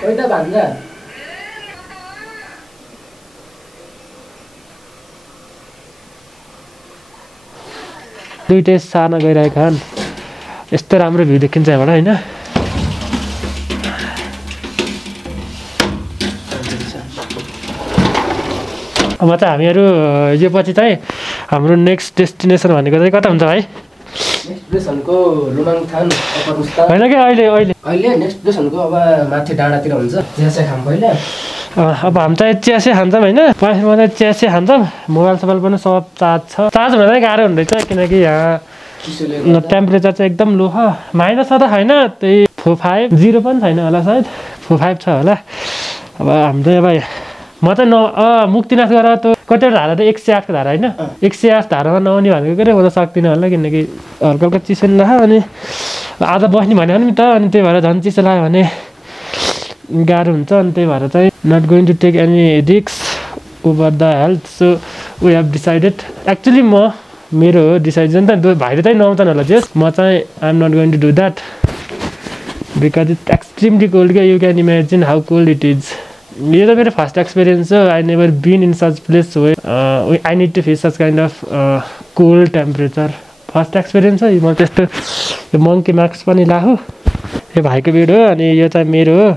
कोइटा भान्जा दुईटै साना गइरहेका छन् यस्तो राम्रो भ्यू देखिन्छ यहाँबाट हैन अब चाहिँ हामीहरू यो पछि चाहिँ हाम्रो नेक्स्ट डेस्टिनेसन भनेको चाहिँ कता हुन्छ भाइ नेक्स्ट डेस्टिनेसनको लुमाङथान अपर मुस्ताङ हैन के अहिले नेक्स्ट डेस्टिनेसनको अब माथि डाँडातिर हुन्छ चियासे खाम पहिला अब हामी चाहिँ चियासे खान्छौँ हैन पहिला चाहिँ चियासे खान्छौँ मोबाइल सोबाइल पनि सब चार्ज छ चार्ज हुन चाहिँ गाह्रो हुँदैछ किनकि यहाँ टेम्परेचर चाहिँ एकदम लो छ माइनस छ त छैन त्यही 4.5 0 पनि छैन होला सायद 4.5 छ होला अब हामी चाहिँ अब म चाहिँ मुक्तिनाथ गएर त कतिवटा धारा त 108 को धारा हैन 108 धारामा नआउने भनेको के म त सक्दिनँ होला किनकि हल्का हल्का चिसो लाग्यो अनि आज बस्ने भन्यो नि त अनि त्यही भएर झन् चिसो लाग्यो भने गाह्रो हुन्छ अनि त्यही भएर चाहिँ not going to take any risk over the health so we have decided actually मेरो डिसाइजन त भाइले चाहिँ नआउँछन् होला जस म चाहिँ I am not going to do that because it's extremely cold क्या you can imagine how cold it is यो त मेरो फर्स्ट एक्सपिरियन्स हो I never been in such place way I need to face such kind of cold temperature first experience हो म त्यस्तो यो monkey marks पनि लाहु यो भाइको बेड हो अनि यो चाहिँ मेरो हो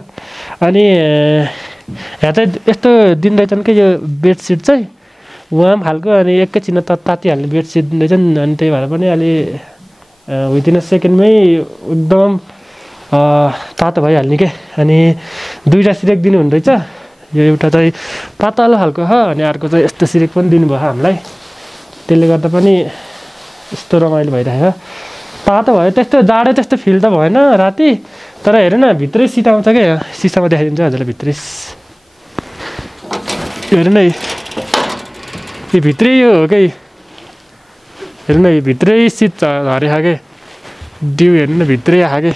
अनि यहाँ चाहिँ यस्तो दिन रहेछन् कि यो बेडसिट चाहिँ वार्म खालको अनि एकैछिन तातिहाल्ने बेडसिट दिँदैछन् अनि त्यही भएर पनि अलि विदिन अ सेकेन्डमै एकदम तातो भइहाल्ने के अनि दुईवटा सिरेक दिनु हुँदैछ यो एउटा चाहिँ पातलो खालको छ अनि अर्को चाहिँ यस्तो सिरेक पनि दिनुभयो हामीलाई त्यसले गर्दा पनि यस्तो रमाइलो भइरहेको तातो भयो त्यस्तो जाडो त्यस्तो फिल त भएन राति तर हेर न भित्रै सिट आउँछ क्या सिसामा देखाइदिन्छ हजुरलाई भित्रै हेर न यो भित्रै यो हो कि हेर्नु न यो भित्रै सिट झरेको के डिउ हेर्नु न भित्रै आएको के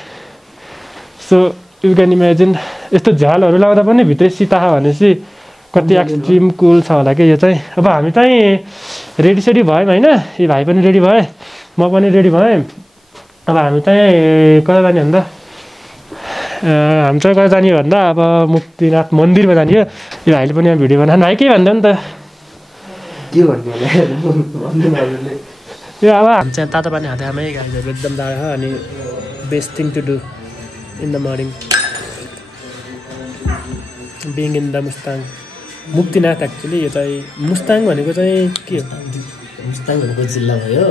सो यु क्यान इमेजिन यस्तो झ्यालहरू लाउँदा पनि भित्रै सिट आयो भनेपछि कति एक्सट्रिम कुल छ होला कि यो चाहिँ अब हामी चाहिँ रेडी भयौँ होइन यो भाइ पनि रेडी भए म पनि रेडी भएँ अब हामी चाहिँ कता जाने भन्दा हामी चाहिँ कता जाने भन्दा अब मुक्तिनाथ मन्दिरमा जाने हो यो भाइले पनि यहाँ भिडियो बनाउनु भाइ के भन्दा नि त के भन्नु यो अब हामी चाहिँ तातो पानी खाँदै आमै गाडीहरू एकदम जाडो छ अनि best thing to do in the morning being in the Mustang Muktinath actually यो चाहिँ मुस्ताङ भनेको चाहिँ के हो मुस्ताङ भनेको जिल्ला भयो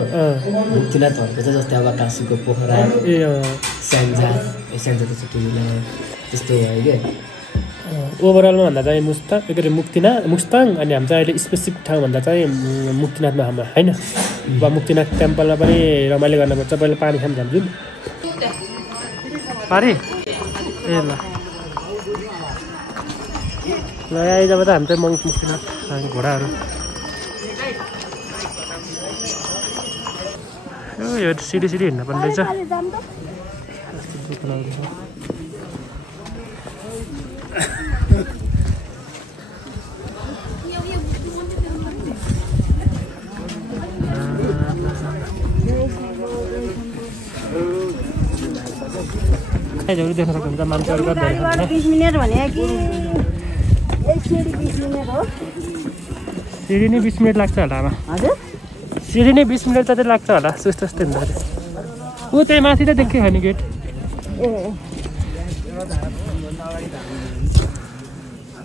मुक्तिनाथ भनेको चाहिँ जस्तै अब काशीको पोखरा स्याङ्जा त छुट्टिने त्यस्तै भयो क्या ओभरअलमा भन्दा चाहिँ के अरे मुस्ताङ अनि हामी चाहिँ अहिले स्पेसिफिक ठाउँ भन्दा चाहिँ मुक्तिनाथमा हाम्रो होइन अब मुक्तिनाथ टेम्पलमा पनि रमाइलो गर्नुपर्छ पहिला पानी खान जान्छौँ पारी ए ल जब त हामी चाहिँ मुक्तिनाथ घोडाहरू यो सिडी हिँड्न पर्ने रहेछ देख्न सक्नुहुन्छ मान्छेहरू सिडी नै 20 मिनट लाग्छ होला सिडी नै 20 मिनट जति लाग्छ होला सुस्तै हुन्छ ऊ चाहिँ माथि त देख्यो खाने गेट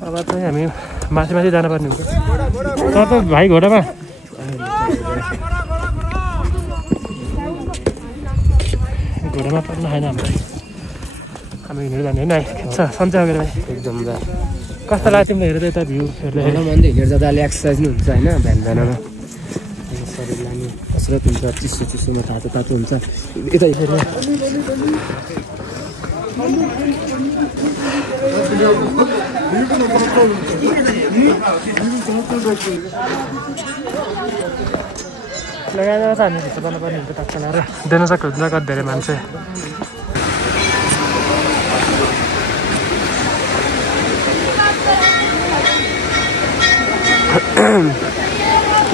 अब चाहिँ हामी माथि जानुपर्ने हुन्छ त भाइ घोडामा पर्न छैन हामी हिँडेर जाने होइन छ सन्चै वगेर भाइ एकदम कस्तो लाग्छ तिमीले हेरेर यता भ्यू हेर्दै हिँडेर जाँदा अलिक एक्सर्साइज पनि हुन्छ होइन बिहानमा शरीरलाई नि कसरत हुन्छ चिसोमा तातो हुन्छ यता लगाएर त हामी भित्र जानुपर्ने हुन्छ टक्क लगाएर दिन सक्नुहुन्छ कति धेरै मान्छे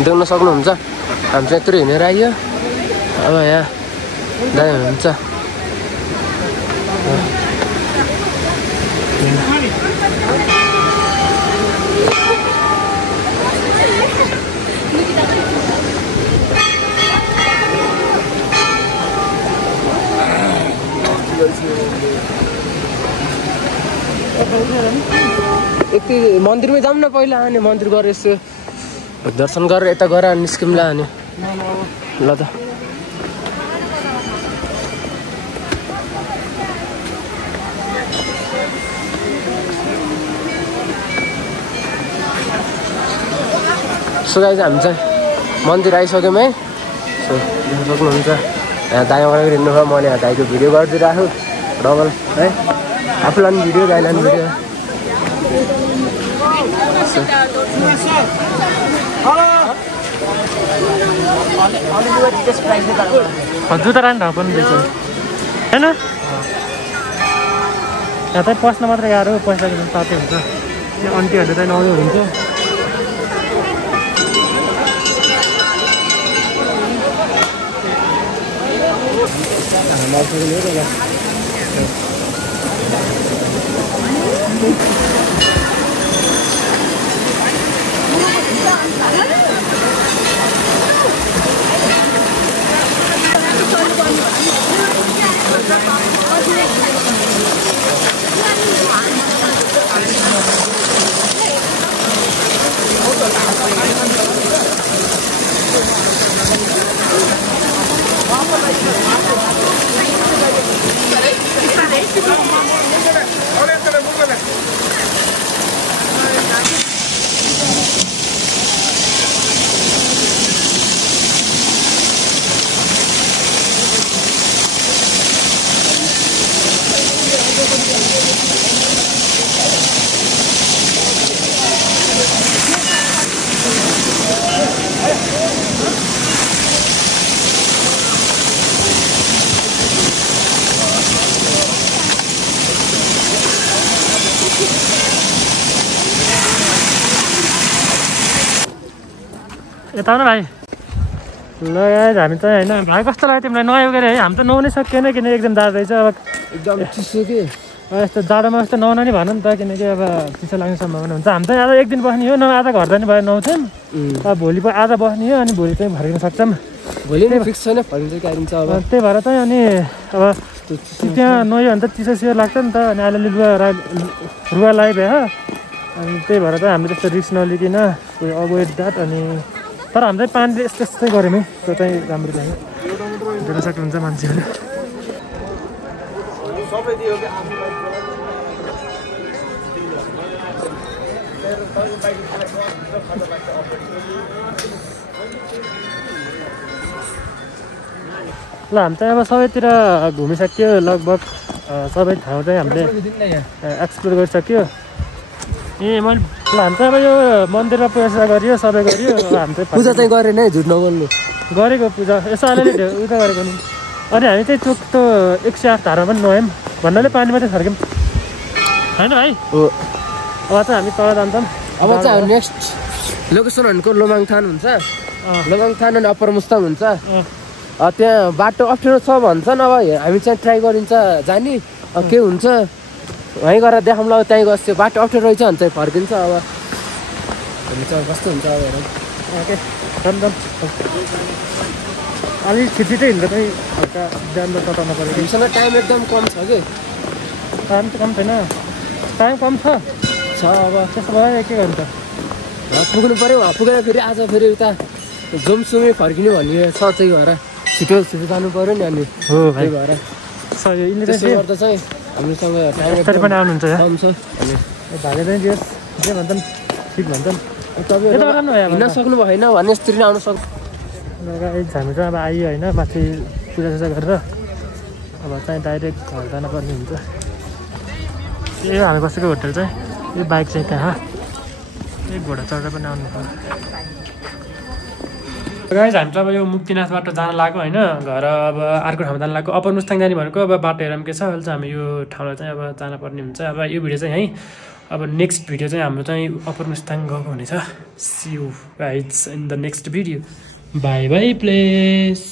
देख्न सक्नुहुन्छ हामी चाहिँ यत्रो हिँडेर आइयो अब यहाँ जाने हुनुहुन्छ यति मन्दिरमै जाऊँ न पहिला अनि मन्दिर गरेर यसो दर्शन गरेर यता गएर निस्किउँला अनि ल त सो गाइस हामी चाहिँ मन्दिर आइसक्यौँ है सो देख्न सक्नुहुन्छ यहाँ दायाँबाट हिँड्नुभयो मैले यहाँ दाइको भिडियो गरिदिइरहेको डबल है आफूलाई पनि भिडियो दाइलाई पनि भिडियो जुत्ता राख्नु ठाउँ पनि रहेछ होइन यहाँ चाहिँ पस्न मात्रै गाह्रो पैसा किन्नु साथै हुन्छ त्यो आन्टीहरूले चाहिँ नआउनु हुन्छ यता न भाइ ल हामी चाहिँ होइन भाइ कस्तो लाग्यो तिमीलाई नआयो गरे है हामी त नुहाउनै सकिएन किनकि एकदम जाडो रहेछ अब एकदम चिसो के यस्तो जाडोमा यस्तो नुहाउन नि भन नि त किनकि अब चिसो लाग्ने सम्भावना हुन्छ हामी चाहिँ आज एक दिन बस्ने हो न आज घर जाने भएर नुहाउँछौँ अब भोलि आज बस्ने हो अनि भोलि चाहिँ फर्किन सक्छौँ भोलि फिक्स छैन फर्किन्छ गाइन्छ अब त्यही भएर चाहिँ अनि अब त्यहाँ नुहायो भने त चिसो सियो लाग्छ नि त अनि अलिअलि रुवा लगाइभ्यो अनि त्यही भएर चाहिँ हामीले त्यस्तो रिस्क नलिकन अभोइड द्याट अनि तर हामी चाहिँ पानीले यस्तो यस्तै गऱ्यौँ है त्यो चाहिँ राम्रो लाग्यो हेर्न सक्नुहुन्छ मान्छेहरू ल हामी चाहिँ अब सबैतिर घुमिसक्यो लगभग सबै ठाउँ चाहिँ हामीले एक्सप्लोर गरिसक्यो ए मैले ल हामी चाहिँ अब यो मन्दिरमा पूजा गरियो सबै गरियो हामी चाहिँ पूजा चाहिँ गरेन है झुट नबोल्नु गरेको पूजा यसो अलिअलि उता गरेको नि अनि हामी चाहिँ चोक त्यो 108 धारमा पनि नुहायौँ भन्नाले पानी मात्रै छर्क्यौँ होइन भाइ हो अब चाहिँ हामी तल जान्छौँ अब चाहिँ नेक्स्ट लोकेसन भनेको लोमाङथान हुन्छ लोमाङथान अनि अप्पर मुस्ताङ हुन्छ त्यहाँ बाटो अप्ठ्यारो छ भन्छ अब हामी चाहिँ ट्राई गरिन्छ जाने के हुन्छ वहीँ गएर देखाउँला त्यहीँ गएको त्यो बाटो अप्ठ्यारो रहेछ भने चाहिँ फर्किन्छ अब कस्तो हुन्छ अब हेरौँ ओके जान्छौँ अलिक छिटै हिँड्दा चाहिँ हल्का जानु तताउनु पऱ्यो हामीसँग टाइम एकदम कम छ कि टाइम त कम छैन टाइम कम छ अब त्यसो भए के गर्नु त पुग्नु पऱ्यो पुगेर फेरि आज फेरि उता जोमसुमै फर्किनु भन्ने छ त्यही भएर छिटो जानु पऱ्यो नि अनि हो त्यही भएर त्यसो गर्दा चाहिँ हामीसँग टाइम पनि आउनुहुन्छ कम छ अनि भाले चाहिँ दियोस् के भन्छन् ठिक भन्छन् तपाईँहरू हिँड्न सक्नु भएन भने यस्तरी नै आउनु सक्नु हामी चाहिँ अब आइयो होइन माथि पूजासुजा गरेर अब चाहिँ डाइरेक्ट घर जानुपर्ने हुन्छ ए हामी बसेको होटल चाहिँ यो बाइक चाहिँ त्यहाँ एक घोडा चढेर पनि आउनु पर्छ गाइस हामी चाहिँ अब यो मुक्तिनाथबाट जान लाग्यो होइन घर अब अर्को ठाउँमा जान लाग्यो अप्पर मुस्ताङ जाने भनेको अब बाटो हेरौँ के छ अहिले चाहिँ हामी यो ठाउँलाई चाहिँ अब जानुपर्ने हुन्छ अब यो भिडियो चाहिँ है अब नेक्स्ट भिडियो चाहिँ हाम्रो चाहिँ अप्पर मुस्ताङ गएको हुनेछ see you guys in the next video bye bye place